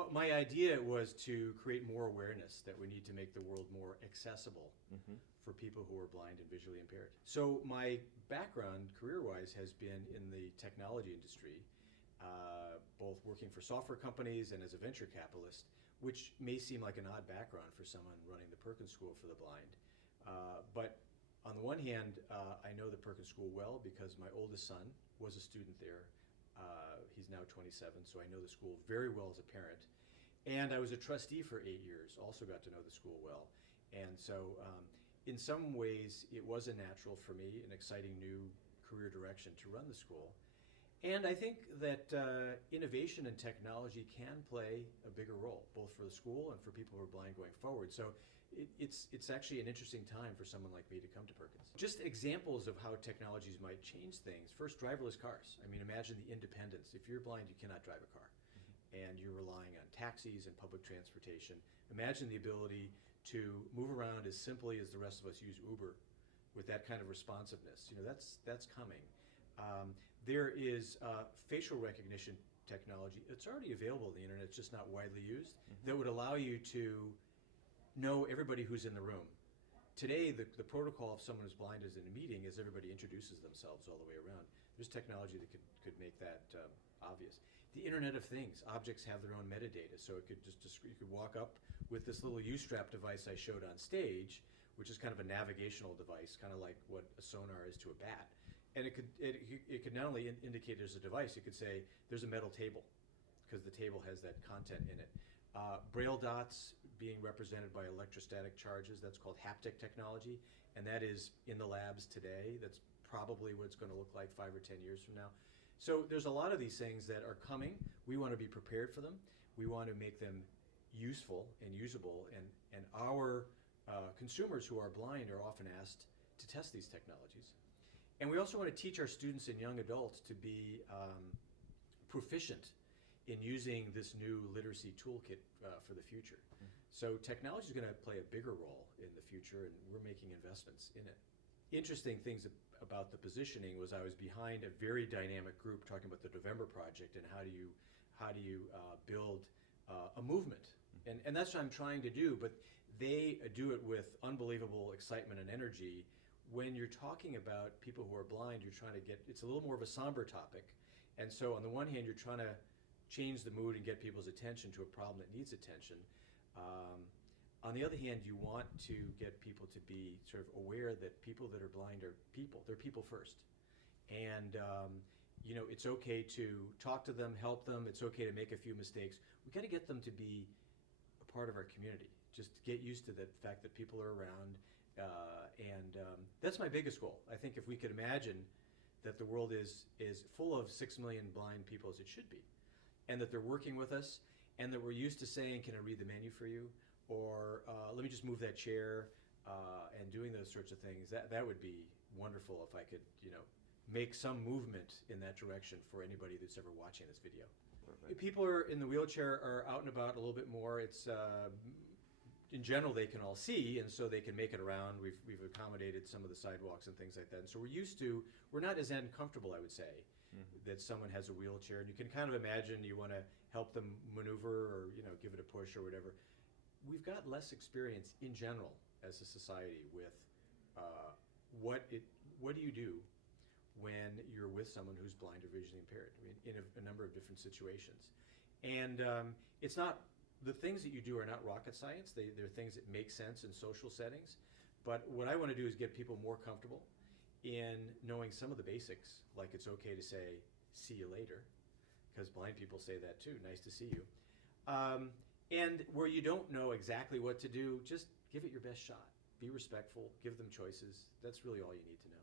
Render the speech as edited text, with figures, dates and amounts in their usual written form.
Well, my idea was to create more awareness that we need to make the world more accessible for people who are blind and visually impaired. So my background, career-wise, has been in the technology industry, both working for software companies and as a venture capitalist, which may seem like an odd background for someone running the Perkins School for the Blind. But on the one hand, I know the Perkins School well because my oldest son was a student there. He's now 27, so I know the school very well as a parent. And I was a trustee for 8 years, also got to know the school well. And so in some ways, it was a natural for me, an exciting new career direction to run the school. And I think that innovation and technology can play a bigger role, both for the school and for people who are blind going forward. So it's actually an interesting time for someone like me to come to Perkins. Just examples of how technologies might change things. First, driverless cars. I mean, imagine the independence. If you're blind, you cannot drive a car. And you're relying on taxis and public transportation. Imagine the ability to move around as simply as the rest of us use Uber with that kind of responsiveness. You know, that's coming. There is facial recognition technology. It's already available on the internet, it's just not widely used, that would allow you to know everybody who's in the room. Today, the protocol if someone who's blind is in a meeting is everybody introduces themselves all the way around. There's technology that could make that obvious. The Internet of Things, objects have their own metadata, so it could you could walk up with this little U-strap device I showed on stage, which is kind of a navigational device, kind of like what a sonar is to a bat. And it could not only indicate there's a device, it could say there's a metal table, because the table has that content in it. Braille dots being represented by electrostatic charges, that's called haptic technology, and that is in the labs today. That's probably what it's going to look like 5 or 10 years from now. So there's a lot of these things that are coming. We want to be prepared for them. We want to make them useful and usable, and our consumers who are blind are often asked to test these technologies. And we also want to teach our students and young adults to be proficient in using this new literacy toolkit for the future. So technology is going to play a bigger role in the future, and we're making investments in it. Interesting things about the positioning was I was behind a very dynamic group talking about the November Project and how do you build a movement. And that's what I'm trying to do, but they do it with unbelievable excitement and energy. When you're talking about people who are blind, you're trying to get, it's a little more of a somber topic. And so on the one hand, you're trying to change the mood and get people's attention to a problem that needs attention. On the other hand, you want to get people to be sort of aware that people that are blind are people. They're people first. And you know, it's okay to talk to them, help them. It's okay to make a few mistakes. We've got to get them to be a part of our community. Just get used to the fact that people are around. That's my biggest goal. I think if we could imagine that the world is full of 6 million blind people, as it should be, and that they're working with us, and that we're used to saying, can I read the menu for you? Or let me just move that chair, and doing those sorts of things. That would be wonderful if I could, you know, make some movement in that direction for anybody that's ever watching this video. Perfect. People are in the wheelchair are out and about a little bit more. It's in general, they can all see, and so they can make it around. We've accommodated some of the sidewalks and things like that. And so we're not as uncomfortable, I would say, that someone has a wheelchair. And you can kind of imagine you want to help them maneuver or, you know, give it a push or whatever. We've got less experience in general as a society with what do you do when you're with someone who's blind or visually impaired, I mean, in a number of different situations. And it's not, the things that you do are not rocket science. They're things that make sense in social settings. But what I want to do is get people more comfortable in knowing some of the basics, like it's okay to say, see you later, because blind people say that too, nice to see you. And where you don't know exactly what to do, just give it your best shot. Be respectful, give them choices. That's really all you need to know.